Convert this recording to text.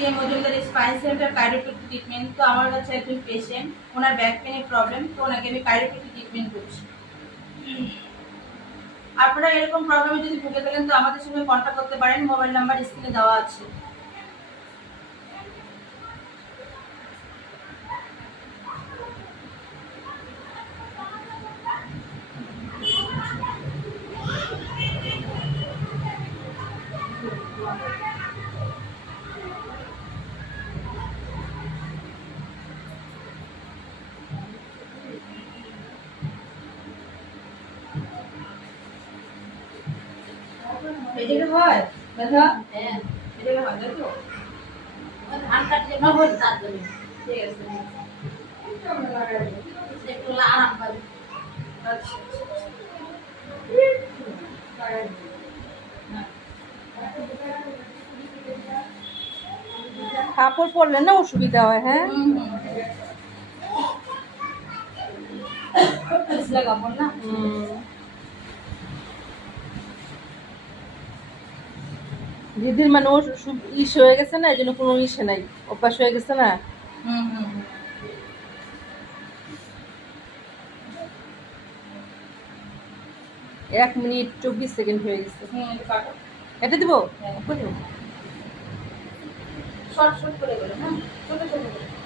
SK Majumdar spine centre chiropractic treatment. তো আমার কাছে একজন পেশেন্ট, ওনার ব্যাক পেনের প্রবলেম, তো ওনাকে আমি কাইরোপ্র্যাকটিক ট্রিটমেন্ট করছি। আপনারা এরকম প্রবলেমে যদি ভুগে থাকেন তো আমাদের সঙ্গে কন্ট্যাক্ট করতে পারেন, মোবাইল নাম্বার স্ক্রিনে দেওয়া আছে। এদিকে হয় ব্যথা? হ্যাঁ, এদিকে হয় তাই তো? ধান কাটলে না হয় তার জন্য। ঠিক আছে, একটু আরাম পাবে। আচ্ছা, কাপড় পরলে না অসুবিধা হয়। হ্যাঁ, কাপড় না দিদির মানে ও ইস হয়ে গেছে না, এই জন্য কোনো ইসে নাই, অভ্যাস হয়ে গেছে না। 1 মিনিট 24 সেকেন্ড হয়ে গেছে। এটা দিব? শর্ট শর্ট করে গেল, হ্যাঁ, ছোট ছোট করে।